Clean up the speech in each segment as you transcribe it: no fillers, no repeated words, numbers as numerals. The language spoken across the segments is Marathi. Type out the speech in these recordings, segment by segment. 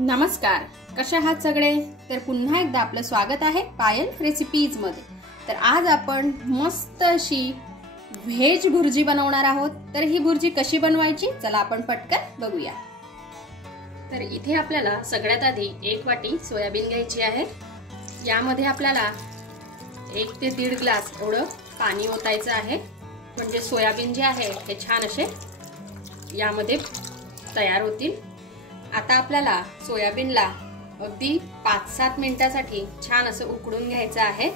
नमस्कार, कशा आहात सगळे? तर पुन्हा एकदा आपलं स्वागत आहे पायल रेसिपीज मध्ये। तर आज आपण मस्त अशी व्हेज भुर्जी बनवणार आहोत। तर ही भुर्जी कशी बनवायची चला आपण पटकन बघूया। तर इथे आपल्याला सगळ्यात आधी 1 वाटी सोयाबीन घ्यायची आहे। यामध्ये आपल्याला 1 ते 1.5 ग्लास एवढं पाणी ओतायचं आहे, म्हणजे सोयाबीन जे आहे हे छान असे यामध्ये तयार होतील। आता आपल्याला सोयाबीनला अगदी 5-7 मिनिटांसाठी छान असं उकडून घ्यायचं आहे,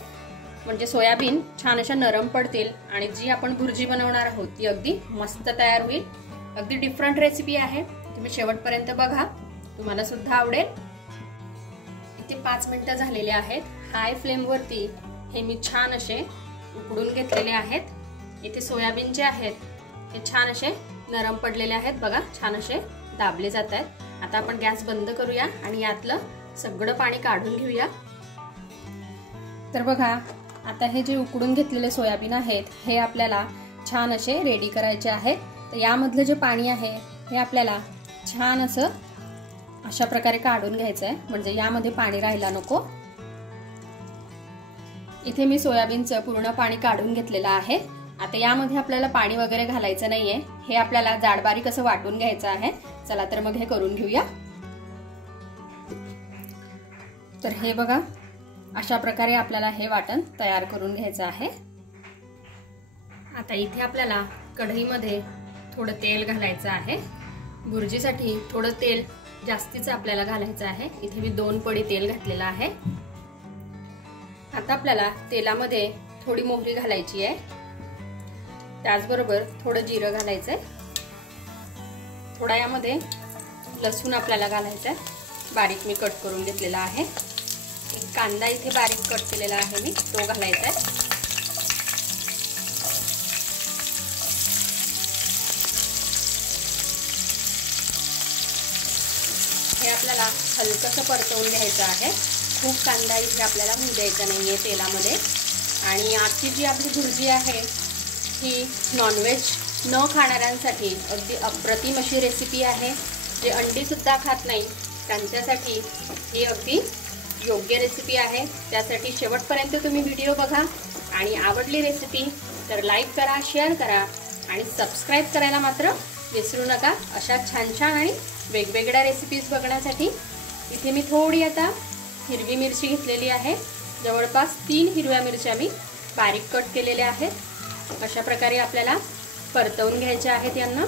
म्हणजे सोयाबीन छान अशा नरम पडतील आणि जी आपण भुर्जी बनवणार आहोत ती अगदी मस्त तयार होईल। अगदी डिफरंट रेसिपी आहे, तुम्ही शेवटपर्यंत बघा, तुम्हाला सुद्धा आवडेल। इथे 5 मिनिटं झालेले आहेत। हाय फ्लेम वरती हे मी छान असे उकडून घेतलेले आहेत। इथे सोयाबीन जे आहेत हे छान असे नरम पडलेले आहेत, बघा छान असे दाबले जात आहेत। आता आपण गॅस बंद करूया आणि यातलं सगळं पाणी काढून घेऊया। तर बघा, आता हे जे उकडून घेतलेले सोयाबीन आहेत हे आपल्याला छान असे रेडी करायचे आहेत। तर यामधलं जे पाणी आहे हे आपल्याला छान असं अशा प्रकारे काढून घ्यायचं आहे, म्हणजे यामध्ये पाणी राहायला नको। इथे मी सोयाबीनचं पूर्ण पाणी काढून घेतलेलं आहे। आता यामध्ये आपल्याला पाणी वगैरे घालायचं नाहीये, हे आपल्याला जाडबारीक असं वाटून घ्यायचं आहे। चला तर मग हे करून घेऊया। तर हे बघा, अशा प्रकारे आपल्याला हे वाटण तयार करून घ्यायचं आहे। आता इथे आपल्याला कढईमध्ये थोडं तेल घालायचं आहे। भुर्जीसाठी थोडं तेल जास्तीचं आपल्याला घालायचं आहे। इथे मी 2 पडी तेल घातलेलं आहे। आता आपल्याला तेलामध्ये थोडी मोहरी घालायची आहे, त्याचबरोबर थोडं जिरं घालायचंय, थोडा यामध्ये लसूण आपल्याला घालायचा आहे, बारीक मी कट करून घेतलेला आहे। एक कांदा इथे बारीक कट केलेला आहे मी, तो घालायचा आहे। हे आपल्याला हलकसं परतवून घ्यायचं आहे, खूप कांदा इथे आपल्याला होऊ द्यायचा नाहीये तेलामध्ये। आणि आजची जी आपली भुर्जी आहे ही नॉनव्हेज न खाणाऱ्यांसाठी अगदी अप्रतिम अशी रेसिपी आहे। जे अंडी सुद्धा खात नाही त्यांच्यासाठी ही अगदी योग्य रेसिपी आहे। त्यासाठी शेवटपर्यंत तुम्ही व्हिडिओ बघा आणि आवडली रेसिपी तर लाईक करा, शेअर करा आणि सबस्क्राईब करायला मात्र विसरू नका। अशा छान छान आणि वेगवेगळ्या रेसिपीज बघण्यासाठी इथे मी थोडी आता हिरवी मिरची घेतलेली आहे, जवळपास 3 हिरव्या मिरच्या मी बारीक कट केलेल्या आहेत। अशा प्रकारे आपल्याला परतवून घ्यायचे आहेत यांना।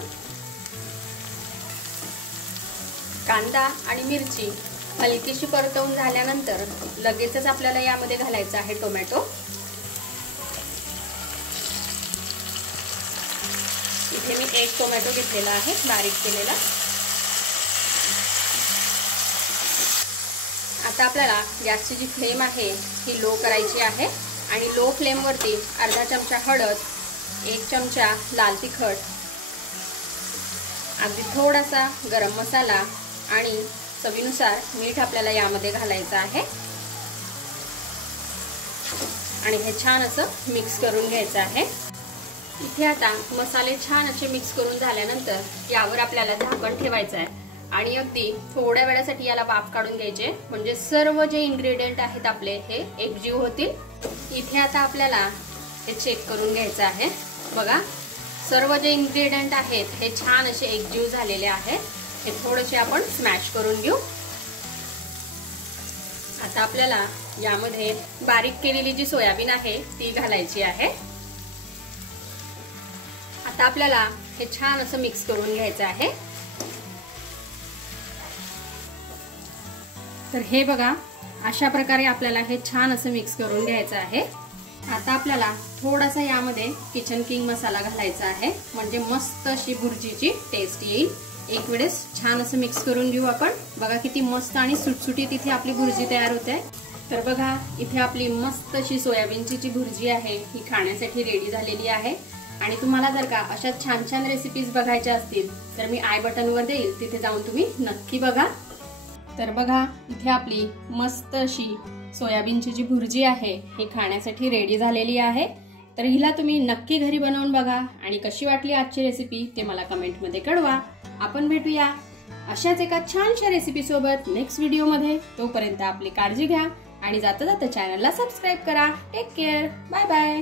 कांदा आणि मिरची हलकीशी परतवून झाल्यानंतर लगेचच आपल्याला यामध्ये घालायचं आहे टोमॅटो। इथे मी 1 टोमॅटो घेतलेला आहे बारीक केलेला। आता आपल्याला गॅसची जी फ्लेम आहे ही लो करायची आहे आणि लो फ्लेम वरती अर्धा चमचा हळद, 1 चमचा लाल तिखट, अगदी थोडासा गरम मसाला आणि चवीनुसार मीठ आपल्याला यामध्ये घालायचं आहे आणि हे छान असं मिक्स करून घ्यायचं आहे। इथे आता मसाले छान असे मिक्स करून झाल्यानंतर यावर आपल्याला झाकण ठेवायचं आहे आणि अगदी थोड्या वेळासाठी याला वाफ काढून घ्यायचे, म्हणजे सर्व जे इन्ग्रेडियंट आहेत आपले हे एकजीव होतील। इथे आता आपल्याला हे चेक करून घ्यायचं आहे, बघा सर्व जे इन्ग्रेडियंट आहेत हे छान असे एकजीव झालेले आहेत। हे थोडेसे आपण स्मॅश करून घेऊ। आता आपल्याला यामध्ये बारीक केलेली जी सोयाबीन आहे ती घालायची आहे। आता आपल्याला हे छान असं मिक्स करून घ्यायचं आहे। तर हे बघा, अशा प्रकारे आपल्याला हे छान असं मिक्स करून घ्यायचं आहे। आता आपल्याला थोडासा यामध्ये किचन किंग मसाला घालायचा आहे, म्हणजे मस्त अशी भुर्जीची टेस्ट येईल। एक वेळेस छान असं मिक्स करून घेऊ आपण। बघा किती मस्त आणि सुटसुटीत इथे आपली भुर्जी तयार होते। तर बघा, इथे आपली मस्त अशी सोयाबीनची जी भुर्जी आहे ही खाण्यासाठी रेडी झालेली आहे। आणि तुम्हाला जर का अशा छान छान रेसिपीज बघायच्या असतील तर मी आय बटनवर देईल, तिथे जाऊन तुम्ही नक्की बघा। तर बघा, इथे आपली मस्त अशी सोयाबीनची जी भुर्जी आहे ही खाण्यासाठी रेडी झालेली आहे। तर हिला तुम्ही नक्की घरी बनवून बघा आणि कशी वाटली आजची रेसिपी ते मला कमेंटमध्ये कळवा। आपण भेटूया अशाच एका छानशा रेसिपी सोबत नेक्स्ट व्हिडिओमध्ये. तोपर्यंत आपली काळजी घ्या आणि जाता जाता चॅनलला सबस्क्राईब करा. Take care. Bye bye.